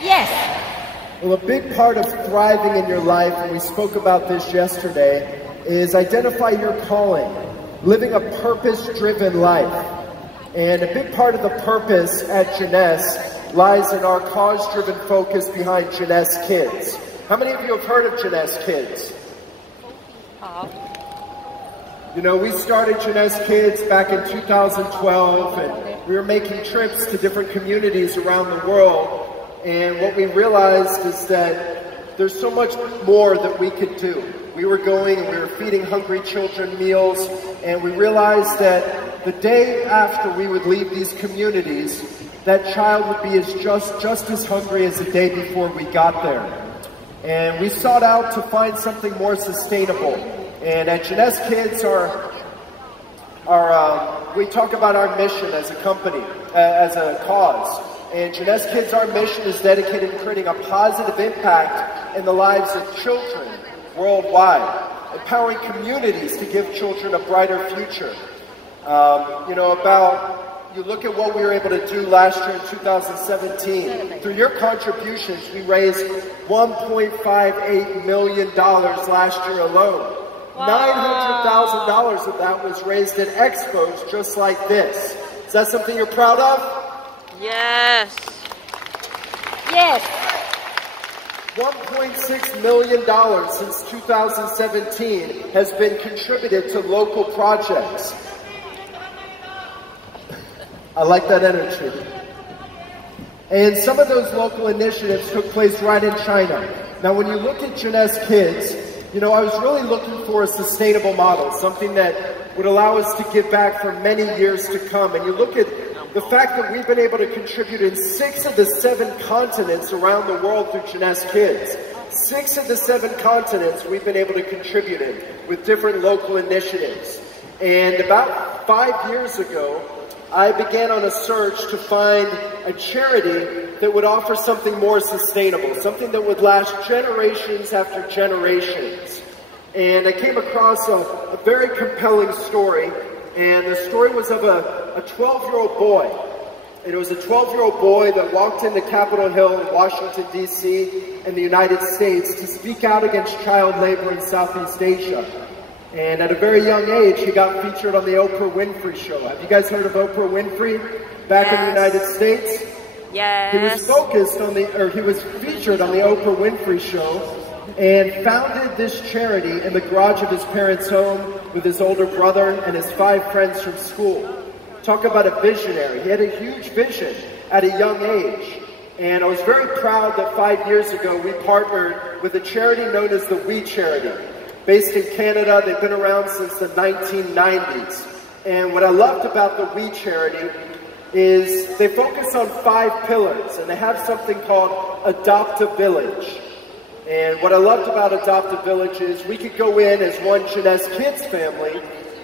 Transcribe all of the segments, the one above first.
Yes. Well, a big part of thriving in your life, and we spoke about this yesterday, is identify your calling, living a purpose-driven life. And a big part of the purpose at Jeunesse lies in our cause-driven focus behind Jeunesse Kids. How many of you have heard of Jeunesse Kids? You know, we started Jeunesse Kids back in 2012, and we were making trips to different communities around the world. And what we realized is that there's so much more that we could do. We were going and we were feeding hungry children meals, and we realized that the day after we would leave these communities, that child would be just as hungry as the day before we got there. And we sought out to find something more sustainable. And at Jeunesse Kids, we talk about our mission as a company, as a cause. And Jeunesse Kids, our mission is dedicated to creating a positive impact in the lives of children worldwide, empowering communities to give children a brighter future. You look at what we were able to do last year in 2017. Through your contributions, we raised $1.58 million last year alone. $900,000 of that was raised at EXPOs just like this. Is that something you're proud of? Yes. Yes. $1.6 million since 2017 has been contributed to local projects. I like that energy. And some of those local initiatives took place right in China. Now, when you look at Jeunesse Kids, you know, I was really looking for a sustainable model, something that would allow us to give back for many years to come. And you look at the fact that we've been able to contribute in 6 of the 7 continents around the world through Jeunesse Kids. 6 of the 7 continents we've been able to contribute in with different local initiatives. And about 5 years ago, I began on a search to find a charity that would offer something more sustainable, something that would last generations after generations. And I came across a very compelling story, and the story was of a 12-year-old boy. And it was a 12-year-old boy that walked into Capitol Hill in Washington, D.C. in the United States to speak out against child labor in Southeast Asia. And at a very young age, he got featured on the Oprah Winfrey Show. Have you guys heard of Oprah Winfrey back in the United States? Yes. He was featured on the Oprah Winfrey Show and founded this charity in the garage of his parents' home with his older brother and his 5 friends from school. Talk about a visionary. He had a huge vision at a young age. And I was very proud that 5 years ago we partnered with a charity known as the We Charity. Based in Canada, they've been around since the 1990s. And what I loved about the We Charity is they focus on 5 pillars, and they have something called Adopt a Village. And what I loved about Adopt a Village is we could go in as one Jeunesse Kids family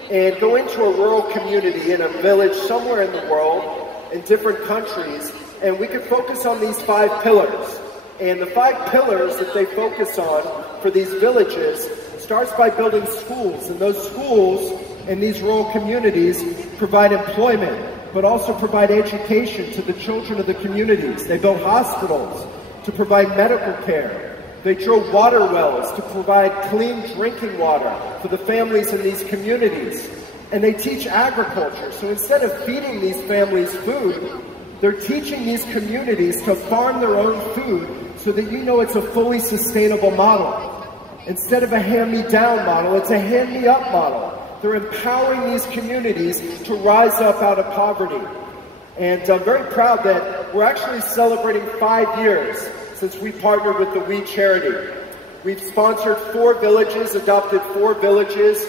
and go into a rural community in a village somewhere in the world, in different countries, and we could focus on these 5 pillars. And the 5 pillars that they focus on for these villages starts by building schools, and those schools in these rural communities provide employment, but also provide education to the children of the communities. They build hospitals to provide medical care. They drill water wells to provide clean drinking water for the families in these communities. And they teach agriculture. So instead of feeding these families food, they're teaching these communities to farm their own food so that you know it's a fully sustainable model. Instead of a hand-me-down model, it's a hand-me-up model. They're empowering these communities to rise up out of poverty. And I'm very proud that we're actually celebrating 5 years since we partnered with the We Charity. We've sponsored 4 villages, adopted 4 villages,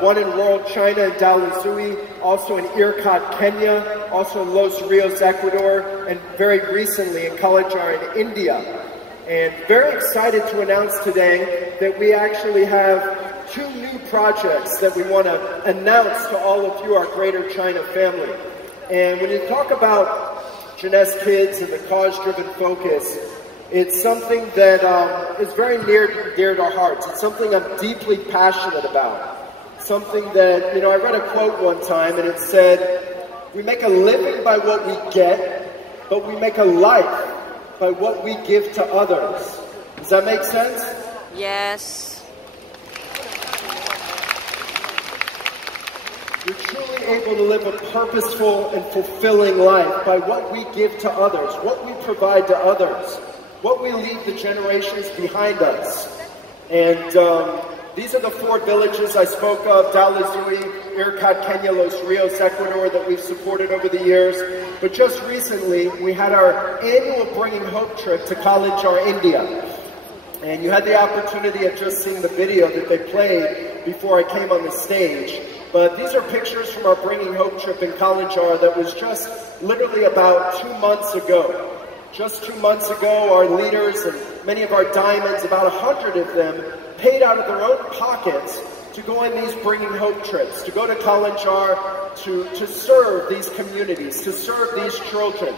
one in rural China in Dalhousie, also in Irkut, Kenya, also in Los Rios, Ecuador, and very recently in Kalajar in India. And very excited to announce today that we actually have 2 new projects that we want to announce to all of you, our Greater China family. And when you talk about Jeunesse Kids and the cause-driven focus, it's something that is very near and dear to our hearts. It's something I'm deeply passionate about. Something that, you know, I read a quote one time and it said, "We make a living by what we get, but we make a life by what we give to others. Does that make sense? Yes. You're truly able to live a purposeful and fulfilling life by what we give to others, what we provide to others, what we leave the generations behind us. And these are the 4 villages I spoke of: Dalazui, Ircat, Kenya, Los Rios, Ecuador, that we've supported over the years. But just recently, we had our annual Bringing Hope trip to Kalinjar, India. And you had the opportunity of just seeing the video that they played before I came on the stage. But these are pictures from our Bringing Hope trip in Kalinjar that was just literally about 2 months ago. Just 2 months ago, our leaders and many of our diamonds, about 100 of them, paid out of their own pockets to go on these Bringing Hope trips, to go to Kalinjar, to serve these communities, to serve these children.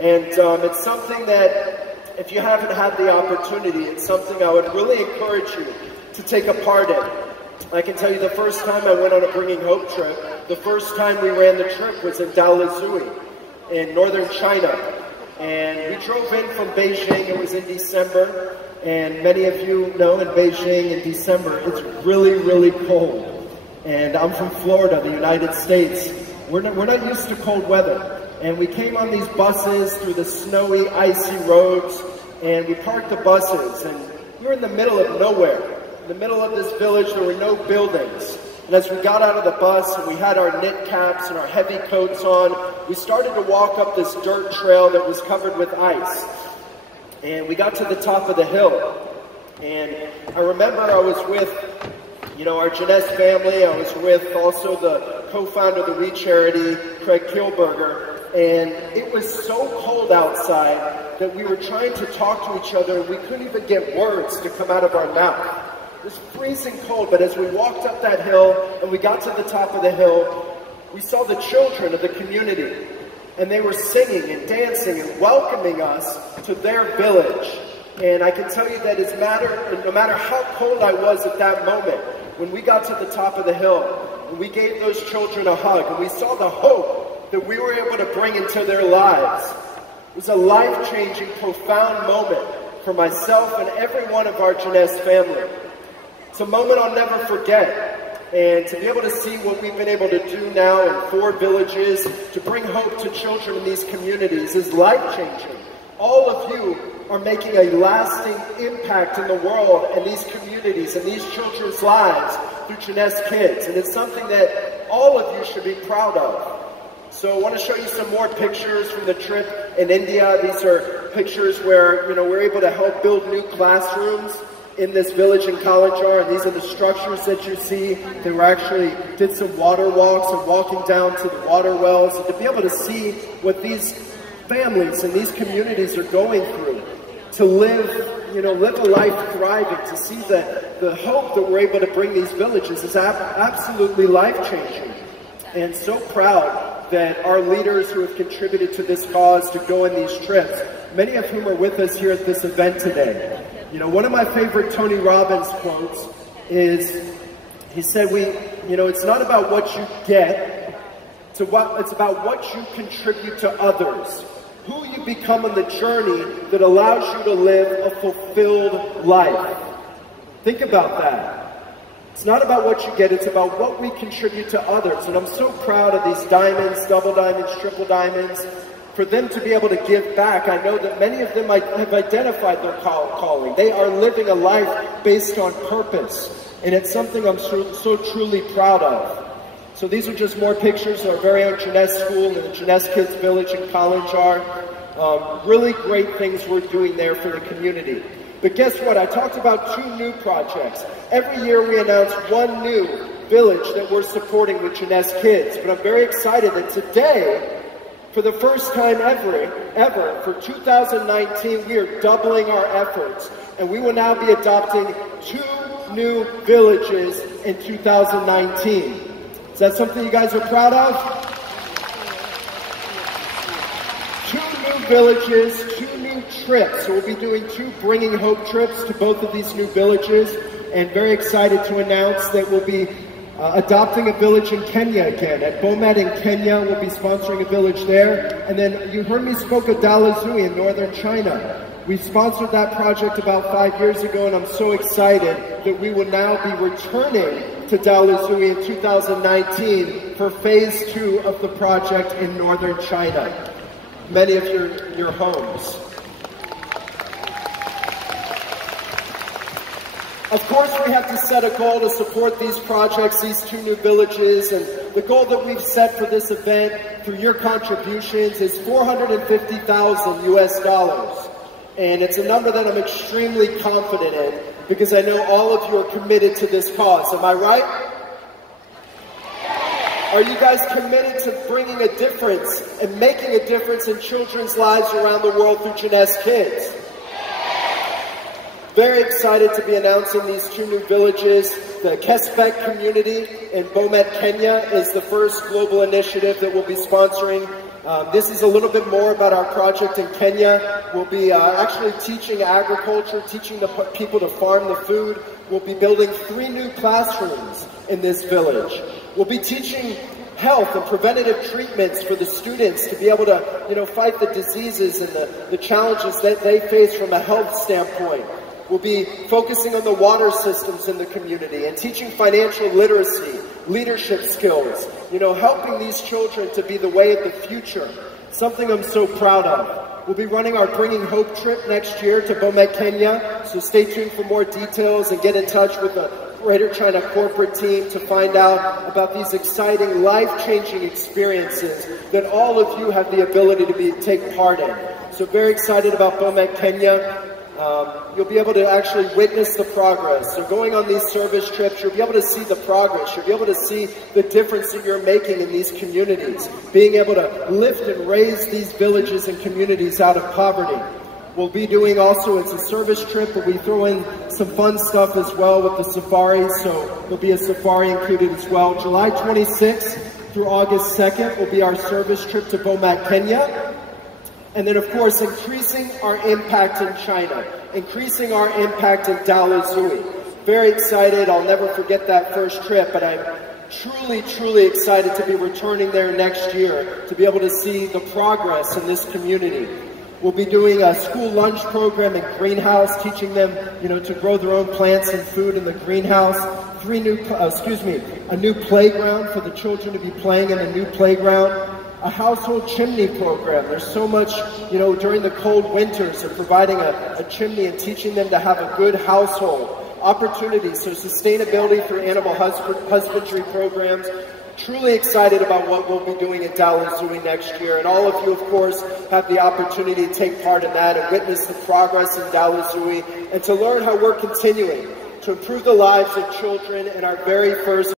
And it's something that, if you haven't had the opportunity, it's something I would really encourage you to take a part in. I can tell you the first time I went on a Bringing Hope trip, the first time we ran the trip was in Dalazui in northern China. And we drove in from Beijing. It was in December. And many of you know in Beijing in December, it's really, really cold. And I'm from Florida, the United States. We're not used to cold weather. And we came on these buses through the snowy, icy roads. And we parked the buses. And we were in the middle of nowhere. In the middle of this village, there were no buildings. And as we got out of the bus and we had our knit caps and our heavy coats on, we started to walk up this dirt trail that was covered with ice. And we got to the top of the hill. And I remember I was with, our Jeunesse family. I was with also the co-founder of the We Charity, Craig Kielberger. And it was so cold outside that we were trying to talk to each other and we couldn't even get words to come out of our mouth. It was freezing cold, but as we walked up that hill and we got to the top of the hill, we saw the children of the community. And they were singing and dancing and welcoming us to their village. And I can tell you that no matter how cold I was at that moment, when we got to the top of the hill, and we gave those children a hug, and we saw the hope that we were able to bring into their lives, it was a life-changing, profound moment for myself and every one of our Jeunesse family. It's a moment I'll never forget. And to be able to see what we've been able to do now in 4 villages, to bring hope to children in these communities, is life-changing. All of you are making a lasting impact in the world and these communities and these children's lives through Jeunesse Kids. And it's something that all of you should be proud of. So I want to show you some more pictures from the trip in India. These are pictures where, we're able to help build new classrooms in this village in Kalinjar, and these are the structures that you see. They were actually did some water walks and walking down to the water wells, and to be able to see what these families and these communities are going through, to live a life thriving, to see the hope that we're able to bring these villages is absolutely life-changing. And so proud that our leaders who have contributed to this cause to go on these trips, many of whom are with us here at this event today. One of my favorite Tony Robbins quotes is, he said, it's not about what you get, it's about what you contribute to others. Who you become on the journey that allows you to live a fulfilled life. Think about that. It's not about what you get, it's about what we contribute to others. And I'm so proud of these diamonds, double diamonds, triple diamonds, for them to be able to give back. I know that many of them have identified their calling. They are living a life based on purpose. And it's something I'm so truly proud of. So these are just more pictures of our very own Jeunesse School and the Jeunesse Kids Village in Kalinjar. Really great things we're doing there for the community. But guess what? I talked about 2 new projects. Every year we announce 1 new village that we're supporting with Jeunesse Kids. But I'm very excited that today, for the first time ever, for 2019, we are doubling our efforts. And we will now be adopting 2 new villages in 2019. Is that something you guys are proud of? 2 new villages, 2 new trips. So we'll be doing 2 Bringing Hope trips to both of these new villages. And very excited to announce that we'll be adopting a village in Kenya again. At Bomet in Kenya, we'll be sponsoring a village there. And then you heard me spoke of Dalazui in northern China. We sponsored that project about 5 years ago, and I'm so excited that we will now be returning to Dalazui in 2019 for phase 2 of the project in northern China. Many of your homes. Of course, we have to set a goal to support these projects, these 2 new villages, and the goal that we've set for this event through your contributions is $450,000 US. And it's a number that I'm extremely confident in because I know all of you are committed to this cause. Am I right? Are you guys committed to bringing a difference and making a difference in children's lives around the world through Jeunesse Kids? Very excited to be announcing these 2 new villages. The Kesbeck community in Bomet, Kenya is the first global initiative that we'll be sponsoring. This is a little bit more about our project in Kenya. We'll be actually teaching agriculture, teaching the people to farm the food. We'll be building 3 new classrooms in this village. We'll be teaching health and preventative treatments for the students to be able to, fight the diseases and the challenges that they face from a health standpoint. We'll be focusing on the water systems in the community and teaching financial literacy, leadership skills, helping these children to be the way of the future, something I'm so proud of. We'll be running our Bringing Hope trip next year to Bomet, Kenya, so stay tuned for more details and get in touch with the Greater China corporate team to find out about these exciting, life-changing experiences that all of you have the ability to take part in. So very excited about Bomet, Kenya. You'll be able to actually witness the progress. So going on these service trips, you'll be able to see the progress. You'll be able to see the difference that you're making in these communities. Being able to lift and raise these villages and communities out of poverty. We'll be doing also, it's a service trip, but we throw in some fun stuff as well with the safari. So there'll be a safari included as well. July 26th through August 2nd will be our service trip to Bomet, Kenya. And then, of course, increasing our impact in China, increasing our impact in Dalazui. Very excited. I'll never forget that first trip, but I'm truly, truly excited to be returning there next year to be able to see the progress in this community. We'll be doing a school lunch program in greenhouse, teaching them, to grow their own plants and food in the greenhouse. A new playground for the children to be playing in the new playground. A household chimney program. There's so much, during the cold winters of providing a chimney and teaching them to have a good household. Opportunities, so sustainability through animal husbandry programs. Truly excited about what we'll be doing in Dalazui next year. And all of you, of course, have the opportunity to take part in that and witness the progress in Dalazui and to learn how we're continuing to improve the lives of children in our very first